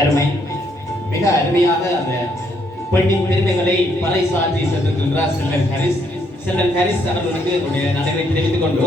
அருமை, மிக அருமையாக அந்த பெண்ணின் பெருமைகளை பறைசாற்றி சென்றிருக்கின்றார் செல்லன் ஹரிஸ் அவர்களுக்கு என்னுடைய நன்றிகளை தெரிவித்துக் கொண்டு